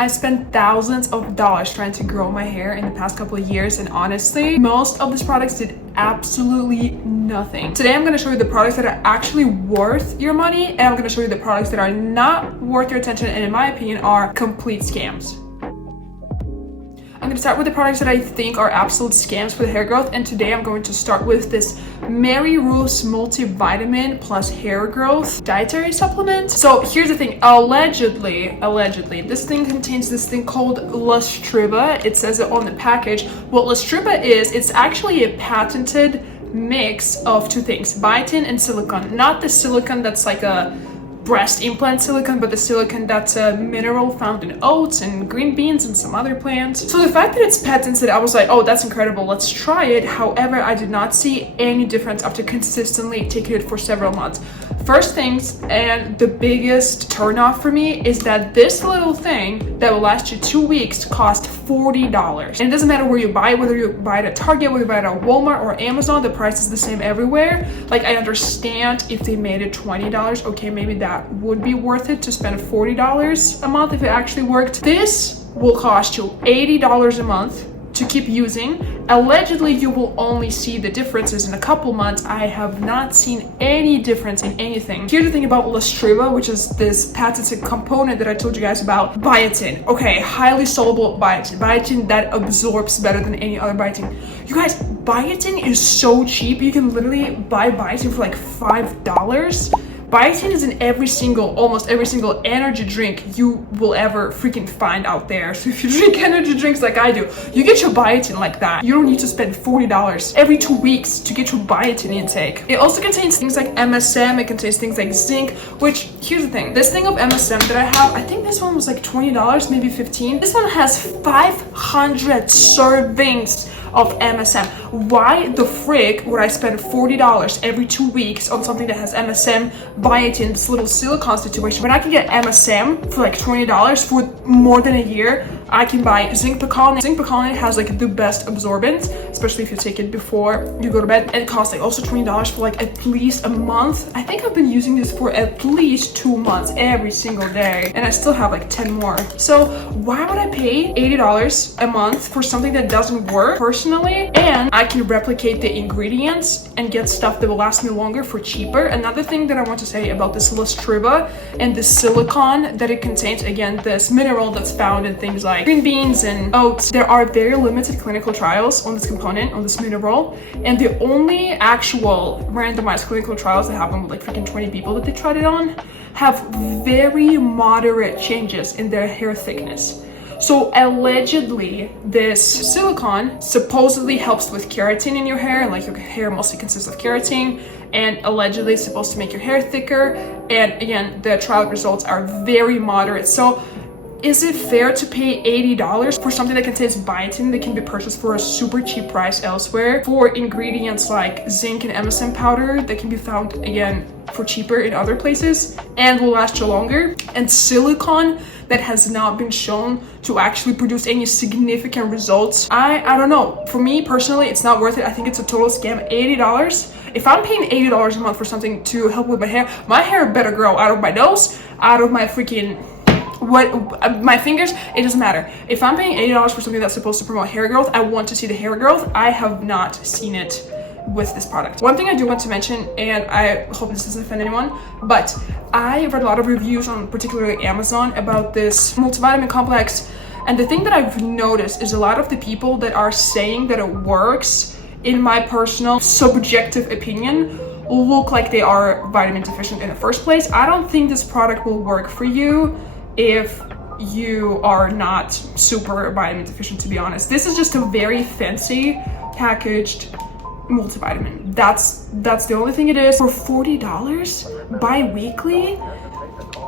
I spent thousands of dollars trying to grow my hair in the past couple of years, and honestly, most of these products did absolutely nothing. Today, I'm gonna show you the products that are actually worth your money, and I'm gonna show you the products that are not worth your attention and in my opinion are complete scams. I'm gonna start with the products that I think are absolute scams for the hair growth, and today I'm going to start with this Ruths multivitamin plus hair growth dietary supplement. So here's the thing, allegedly, this thing contains this thing called Lustriva. It says it on the package. What Lustriva is, it's actually a patented mix of two things, biotin and silicone. Not the silicone that's like a breast implant silicone, but the silicone that's a mineral found in oats and green beans and some other plants. So the fact that it's patented, I was like, oh, that's incredible, let's try it. However, I did not see any difference after consistently taking it for several months. First things, and the biggest turnoff for me, is that this little thing that will last you 2 weeks cost $40. And it doesn't matter where you buy it, whether you buy it at Target, whether you buy it at Walmart or Amazon, the price is the same everywhere. Like, I understand if they made it $20, okay, maybe that would be worth it to spend $40 a month if it actually worked. This will cost you $80 a month to keep using. Allegedly, you will only see the differences in a couple months. I have not seen any difference in anything. Here's the thing about Lustriva, which is this patented component that I told you guys about. Biotin. Okay, highly soluble biotin. Biotin that absorbs better than any other biotin. You guys, biotin is so cheap. You can literally buy biotin for like $5. Biotin is in almost every single energy drink you will ever freaking find out there. So if you drink energy drinks like I do, you get your biotin like that. You don't need to spend $40 every 2 weeks to get your biotin intake. It also contains things like MSM, it contains things like zinc, which, here's the thing, this thing of MSM that I have, I think this one was like $20, maybe $15. This one has 500 servings of MSM. Why the frick would I spend $40 every 2 weeks on something that has MSM, biotin, this little silicone situation, when I can get MSM for like $20 for more than a year? I can buy zinc picolinate. Zinc picolinate has like the best absorbent, especially if you take it before you go to bed, and it costs like also $20 for like at least a month. I think I've been using this for at least 2 months every single day, and I still have like 10 more. So why would I pay $80 a month for something that doesn't work personally, and I can replicate the ingredients and get stuff that will last me longer for cheaper? Another thing that I want to say about this Lustriva and the silicone that it contains, again, this mineral that's found in things like green beans and oats, there are very limited clinical trials on this component, on this mineral, and the only actual randomized clinical trials that happen with like freaking 20 people that they tried it on have very moderate changes in their hair thickness. So allegedly, this silicone supposedly helps with keratin in your hair, and like your hair mostly consists of keratin, and allegedly it's supposed to make your hair thicker. And again, the trial results are very moderate. So is it fair to pay $80 for something that contains biotin that can be purchased for a super cheap price elsewhere, for ingredients like zinc and MSM powder that can be found, again, for cheaper in other places and will last you longer, and silicone that has not been shown to actually produce any significant results? I don't know. For me personally, it's not worth it. I think it's a total scam. $80. If I'm paying $80 a month for something to help with my hair better grow out of my nose, out of my freaking my fingers, it doesn't matter. If I'm paying $80 for something that's supposed to promote hair growth, I want to see the hair growth. I have not seen it with this product. One thing I do want to mention, and I hope this doesn't offend anyone, but I read a lot of reviews on particularly Amazon about this multivitamin complex, and the thing that I've noticed is a lot of the people that are saying that it works, in my personal subjective opinion, look like they are vitamin deficient in the first place. I don't think this product will work for you if you are not super vitamin deficient, to be honest. This is just a very fancy packaged multivitamin. That's the only thing it is. For $40 bi-weekly?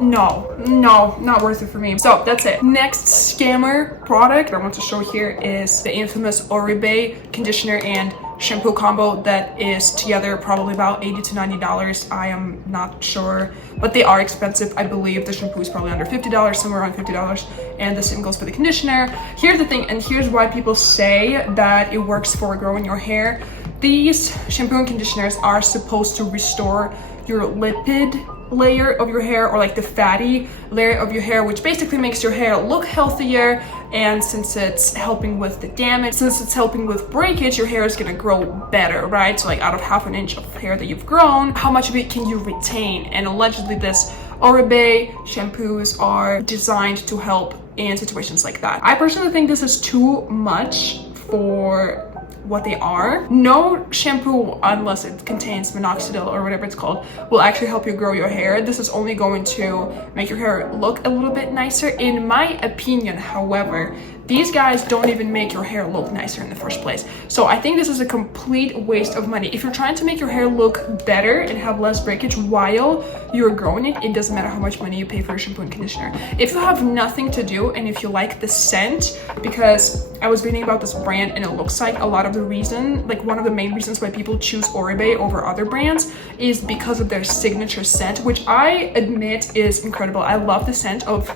No, not worth it for me. So that's it. Next scammer product I want to show here is the infamous Oribe conditioner and shampoo combo that is together probably about $80 to $90. I am not sure, but they are expensive. I believe the shampoo is probably under $50, somewhere around $50, and the same goes for the conditioner. Here's the thing, and here's why people say that it works for growing your hair. These shampoo and conditioners are supposed to restore your lipid layer of your hair, or like the fatty layer of your hair, which basically makes your hair look healthier. And since it's helping with the damage, since it's helping with breakage, your hair is gonna grow better, right? So like out of half an inch of hair that you've grown, how much of it can you retain? And allegedly this Oribe shampoos are designed to help in situations like that. I personally think this is too much for what they are. No shampoo, unless it contains minoxidil or whatever it's called, will actually help you grow your hair. This is only going to make your hair look a little bit nicer, in my opinion. However, these guys don't even make your hair look nicer in the first place. So I think this is a complete waste of money. If you're trying to make your hair look better and have less breakage while you're growing it, it doesn't matter how much money you pay for your shampoo and conditioner. If you have nothing to do and if you like the scent, because I was reading about this brand and it looks like a lot of the reason, like one of the main reasons why people choose Oribe over other brands is because of their signature scent, which I admit is incredible. I love the scent of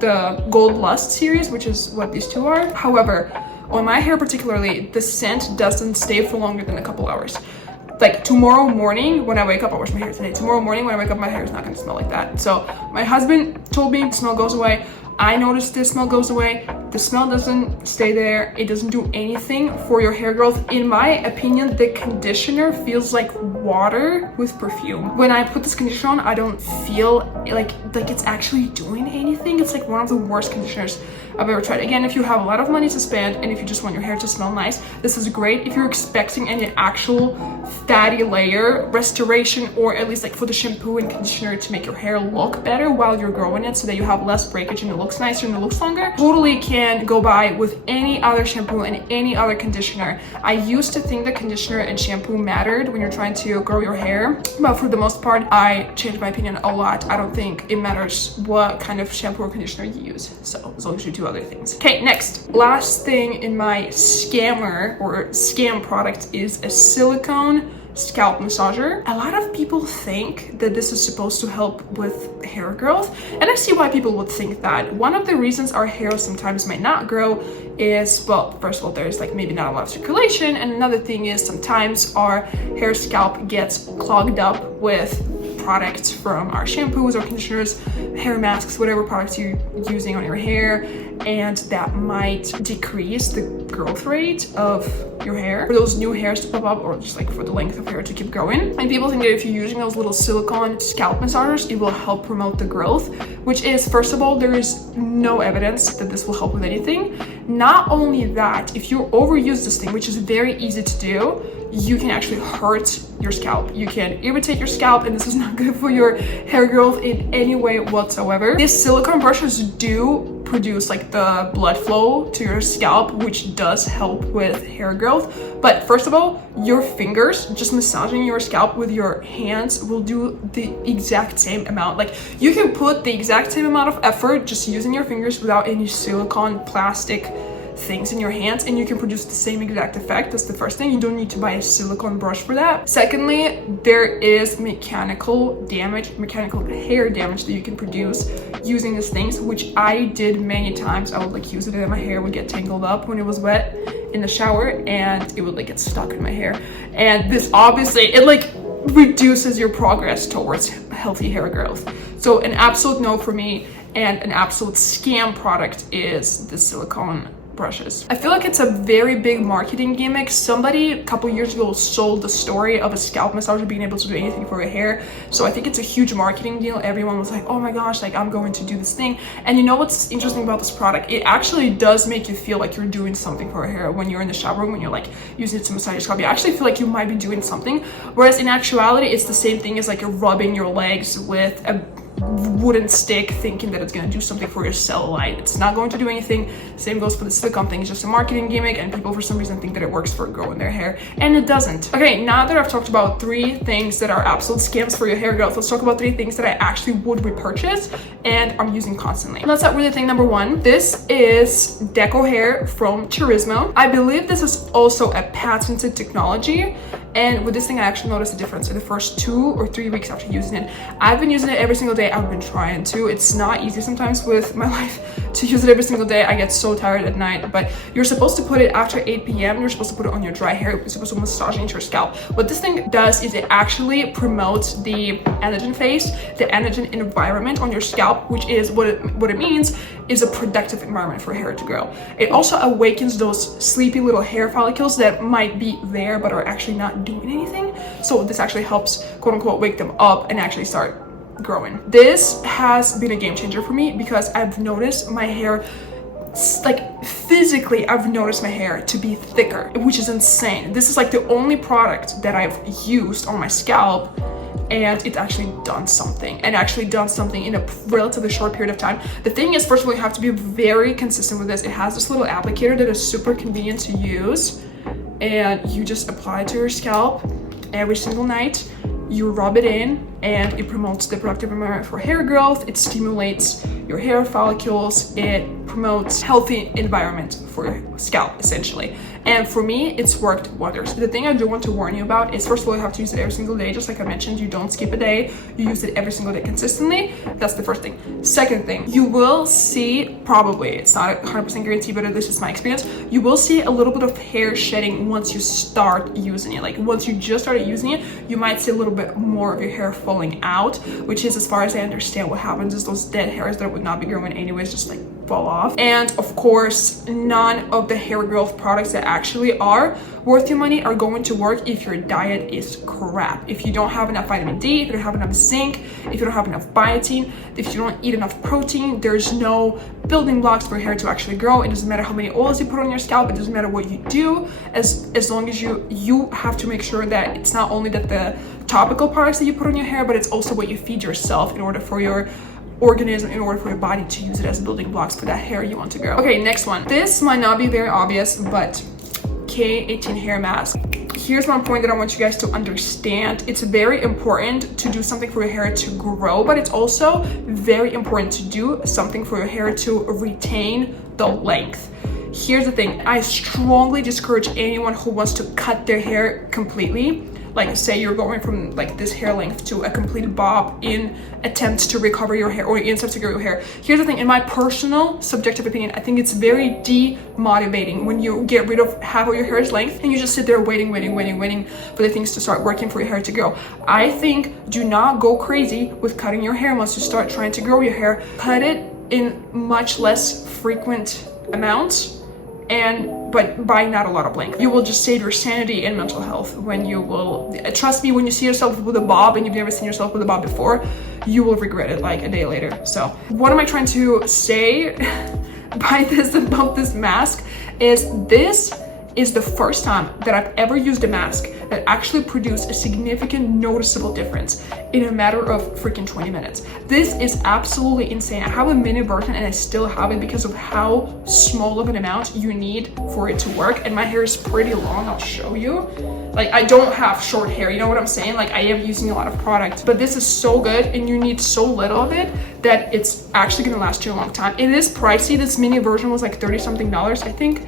the Gold Lust series, which is what these two are. However, on my hair particularly, the scent doesn't stay for longer than a couple hours. Like tomorrow morning when I wake up, I wash my hair today. Tomorrow morning when I wake up, my hair is not going to smell like that. So my husband told me the smell goes away. I noticed the smell goes away. The smell doesn't stay there. It doesn't do anything for your hair growth. In my opinion, the conditioner feels like water with perfume. When I put this conditioner on, I don't feel like it's actually doing anything. It's like one of the worst conditioners I've ever tried. Again, if you have a lot of money to spend and if you just want your hair to smell nice, this is great. If you're expecting any actual fatty layer restoration, or at least like for the shampoo and conditioner to make your hair look better while you're growing it so that you have less breakage and it looks nicer and it looks longer, totally can go by with any other shampoo and any other conditioner. I used to think that conditioner and shampoo mattered when you're trying to grow your hair, but for the most part, I changed my opinion a lot. I don't think it matters what kind of shampoo or conditioner you use. So as long as you do other things. Okay, next, last thing in my scam product is a silicone scalp massager. A lot of people think that this is supposed to help with hair growth, and I see why people would think that. One of the reasons our hair sometimes might not grow is, well, first of all, there's like maybe not a lot of circulation, and another thing is sometimes our hair scalp gets clogged up with products from our shampoos or conditioners, hair masks, whatever products you're using on your hair, and that might decrease the growth rate of your hair for those new hairs to pop up, or just like for the length of hair to keep growing. And people think that if you're using those little silicone scalp massagers, it will help promote the growth, which is, first of all, there is no evidence that this will help with anything. Not only that, if you overuse this thing, which is very easy to do, you can actually hurt your scalp. You can irritate your scalp, and this is not good for your hair growth in any way whatsoever. These silicone brushes do produce like the blood flow to your scalp, which does help with hair growth. But first of all, your fingers, just massaging your scalp with your hands, will do the exact same amount. Like you can put the exact same amount of effort just using your fingers without any silicone plastic things in your hands, and you can produce the same exact effect. That's the first thing. You don't need to buy a silicone brush for that. Secondly, there is mechanical hair damage that you can produce using these things, which I did many times. I would like use it and my hair would get tangled up when it was wet in the shower, and it would like get stuck in my hair. And this obviously, it like reduces your progress towards healthy hair growth. So an absolute no for me, and an absolute scam product is the silicone brushes. I feel like it's a very big marketing gimmick. Somebody a couple years ago sold the story of a scalp massager being able to do anything for your hair. So I think it's a huge marketing deal. Everyone was like, oh my gosh, like I'm going to do this thing. And you know what's interesting about this product? It actually does make you feel like you're doing something for your hair when you're in the shower, when you're like using it to massage your scalp. You actually feel like you might be doing something. Whereas in actuality, it's the same thing as like you're rubbing your legs with a wooden stick thinking that it's going to do something for your cellulite. It's not going to do anything. Same goes for the silicone thing. It's just a marketing gimmick, and people for some reason think that it works for growing their hair, and it doesn't. Okay, now that I've talked about 3 things that are absolute scams for your hair growth, let's talk about 3 things that I actually would repurchase and I'm using constantly. Let's start with thing number 1. This is Dekohair from Chrismo. I believe this is also a patented technology, and with this thing I actually noticed a difference in the first 2 or 3 weeks after using it. I've been using it every single day. I've been trying to. It's not easy sometimes with my life to use it every single day. I get so tired at night, but you're supposed to put it after 8 p.m. You're supposed to put it on your dry hair. You're supposed to massage it into your scalp. What this thing does is it actually promotes the anagen phase, the anagen environment on your scalp, which is what it means is a productive environment for hair to grow. It also awakens those sleepy little hair follicles that might be there but are actually not doing anything. So this actually helps, quote unquote, wake them up and actually start growing. This has been a game changer for me because I've noticed my hair, like physically, I've noticed my hair to be thicker, which is insane. This is like the only product that I've used on my scalp, and it's actually done something, and actually done something in a relatively short period of time. The thing is, first of all, you have to be very consistent with this. It has this little applicator that is super convenient to use, and you just apply it to your scalp every single night. You rub it in, and it promotes the productive environment for hair growth. It stimulates your hair follicles. It promotes healthy environment for your scalp, essentially. And for me, it's worked wonders. The thing I do want to warn you about is, first of all, you have to use it every single day. Just like I mentioned, you don't skip a day. You use it every single day consistently. That's the first thing. Second thing, you will see, probably, it's not a 100% guarantee, but this is my experience, you will see a little bit of hair shedding once you start using it. Like once you just started using it, you might see a little bit more of your hair falling out, which is, as far as I understand, what happens is those dead hairs that would not be growing anyways just like fall off. And of course, none of the hair growth products that actually are worth your money are going to work if your diet is crap. If you don't have enough vitamin D, if you don't have enough zinc, if you don't have enough biotin, if you don't eat enough protein, there's no building blocks for your hair to actually grow. It doesn't matter how many oils you put on your scalp. It doesn't matter what you do, as long as you have to make sure that it's not only that the topical products that you put on your hair, but it's also what you feed yourself in order for your organism, in order for your body to use it as building blocks for that hair you want to grow. Okay, next one. This might not be very obvious, but K18 hair mask. Here's one point that I want you guys to understand. It's very important to do something for your hair to grow, but it's also very important to do something for your hair to retain the length. Here's the thing. I strongly discourage anyone who wants to cut their hair completely. Like, say you're going from like this hair length to a complete bob in attempts to recover your hair, or in attempts to grow your hair. Here's the thing, in my personal subjective opinion, I think it's very demotivating when you get rid of half of your hair's length and you just sit there waiting for the things to start working for your hair to grow. I think do not go crazy with cutting your hair once you start trying to grow your hair. Cut it in much less frequent amounts, but by not a lot of length. You will just save your sanity and mental health when you will, trust me, when you see yourself with a bob and you've never seen yourself with a bob before, you will regret it like a day later. So what am I trying to say by this, about this mask, is this is the first time that I've ever used a mask that actually produced a significant noticeable difference in a matter of freaking 20 minutes. This is absolutely insane. I have a mini version and I still have it because of how small of an amount you need for it to work. And my hair is pretty long, I'll show you. Like, I don't have short hair, you know what I'm saying? Like, I am using a lot of product, but this is so good and you need so little of it that it's actually gonna last you a long time. It is pricey. This mini version was like $30-something, I think.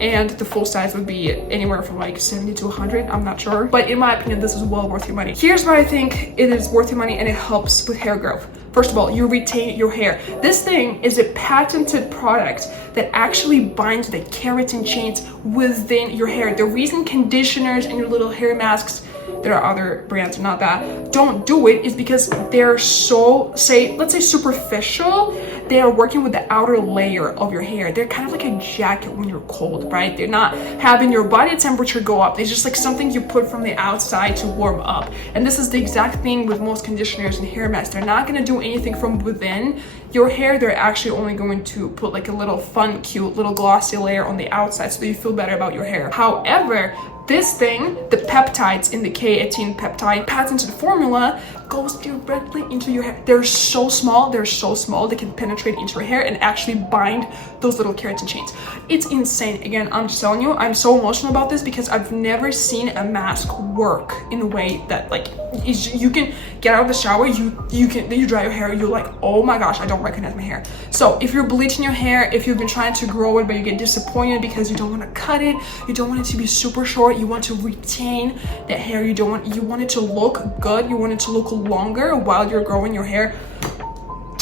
And the full size would be anywhere from like 70 to 100, I'm not sure. But in my opinion, this is well worth your money. Here's why I think it is worth your money and it helps with hair growth. First of all, you retain your hair. This thing is a patented product that actually binds the keratin chains within your hair. The reason conditioners and your little hair masks, there are other brands, not that, don't do it is because they're so, let's say superficial. They are working with the outer layer of your hair. They're kind of like a jacket when you're cold, right? They're not having your body temperature go up. It's just like something you put from the outside to warm up. And this is the exact thing with most conditioners and hair masks. They're not gonna do anything from within your hair. They're actually only going to put like a little fun, cute, little glossy layer on the outside so that you feel better about your hair. However, this thing, the peptides in the K18 peptide patented formula, goes directly into your hair. They're so small, they can penetrate into your hair and actually bind those little keratin chains. It's insane. Again, I'm just telling you, I'm so emotional about this because I've never seen a mask work in a way that, like, you can get out of the shower, you dry your hair, you're like, oh my gosh, I don't recognize my hair. So if you're bleaching your hair, if you've been trying to grow it but you get disappointed because you don't want to cut it, you don't want it to be super short, you want to retain that hair, you want it to look good, you want it to look longer while you're growing your hair,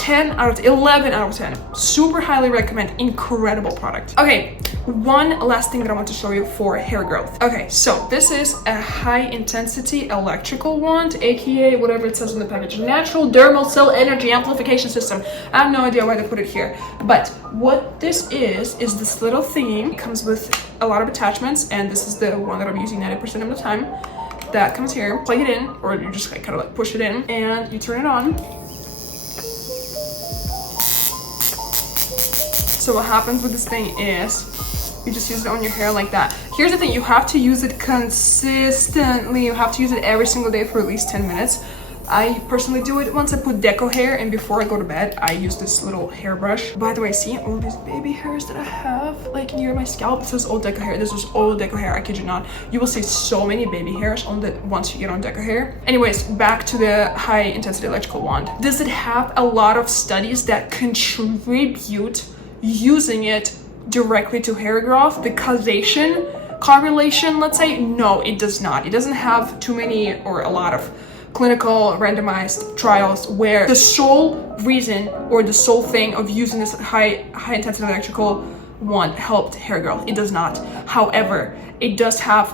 10 out of 11 out of 10. Super highly recommend. Incredible product. Okay, one last thing that I want to show you for hair growth. Okay, so this is a high intensity electrical wand, aka whatever it says on the package, natural dermal cell energy amplification system. I have no idea why they put it here, but what this is this little thingy. It comes with a lot of attachments, and this is the one that I'm using 90% of the time. That comes here, plug it in, or you just like kind of like push it in, and you turn it on. So what happens with this thing is you just use it on your hair like that. Here's the thing, you have to use it consistently. You have to use it every single day for at least 10 minutes. I personally do it once I put Dekohair, and before I go to bed, I use this little hairbrush. By the way, see all these baby hairs that I have like near my scalp? This is all Dekohair. This was all Dekohair, I kid you not. You will see so many baby hairs on the once you get on Dekohair. Anyways, back to the high intensity electrical wand. Does it have a lot of studies that contribute using it directly to hair growth? The correlation, let's say? No, it does not. It doesn't have too many or a lot of clinical randomized trials where the sole reason or the sole thing of using this high intensity electrical wand helped hair growth. It does not. However, it does have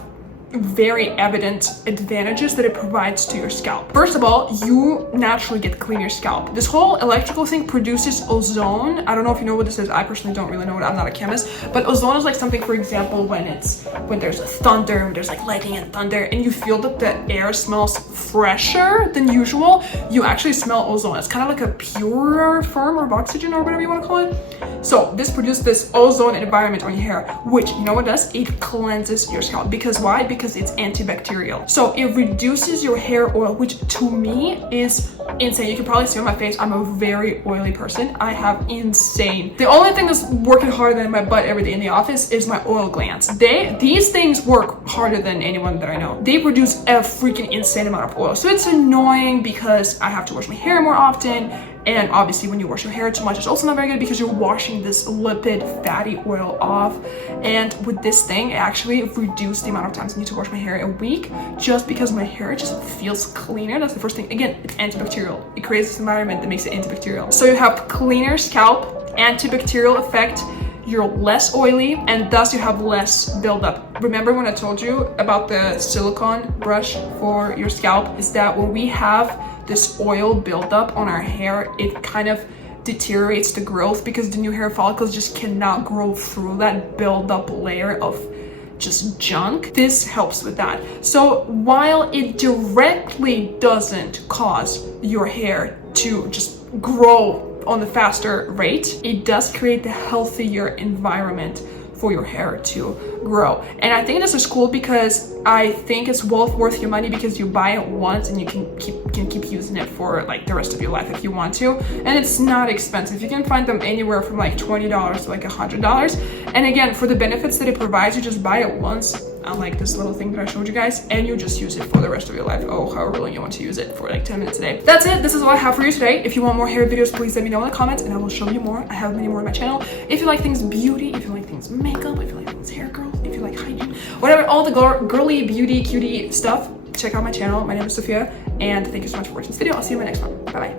very evident advantages that it provides to your scalp. First of all, you naturally get cleaner scalp. This whole electrical thing produces ozone. I don't know if you know what this is. I personally don't really know it. I'm not a chemist, but ozone is like something, for example, when there's a thunder, when there's like lightning and thunder, and you feel that the air smells fresher than usual, you actually smell ozone. It's kind of like a purer form of oxygen or whatever you want to call it. So this produces this ozone environment on your hair, which, you know what it does? It cleanses your scalp. Because why? Because it's antibacterial. So it reduces your hair oil, which to me is insane. You can probably see on my face, I'm a very oily person. I have insane. The only thing that's working harder than my butt every day in the office is my oil glands. These things work harder than anyone that I know. They produce a freaking insane amount of oil. So it's annoying because I have to wash my hair more often. And obviously when you wash your hair too much, it's also not very good because you're washing this lipid fatty oil off. And with this thing, it actually reduced the amount of times I need to wash my hair a week just because my hair just feels cleaner. That's the first thing. Again, it's antibacterial. It creates this environment that makes it antibacterial. So you have cleaner scalp, antibacterial effect, you're less oily, and thus you have less buildup. Remember when I told you about the silicone brush for your scalp? Is that when we have this oil buildup on our hair, it kind of deteriorates the growth because the new hair follicles just cannot grow through that buildup layer of just junk. This helps with that. So while it directly doesn't cause your hair to just grow on the faster rate, it does create the healthier environment for your hair to grow. And I think this is cool because I think it's well worth your money because you buy it once and you can keep using it for like the rest of your life if you want to. And it's not expensive. You can find them anywhere from like $20 to like $100. And again, for the benefits that it provides, you just buy it once, unlike this little thing that I showed you guys, and you just use it for the rest of your life. Oh, however long you want to use it for, like 10 minutes a day. That's it. This is all I have for you today. If you want more hair videos, please let me know in the comments and I will show you more. I have many more on my channel. If you like things beauty, if you like things makeup, if you like things hair girl, if you like hygiene, whatever, all the girly beauty cutie stuff, check out my channel. My name is Sophia, and thank you so much for watching this video. I'll see you in my next one. Bye bye.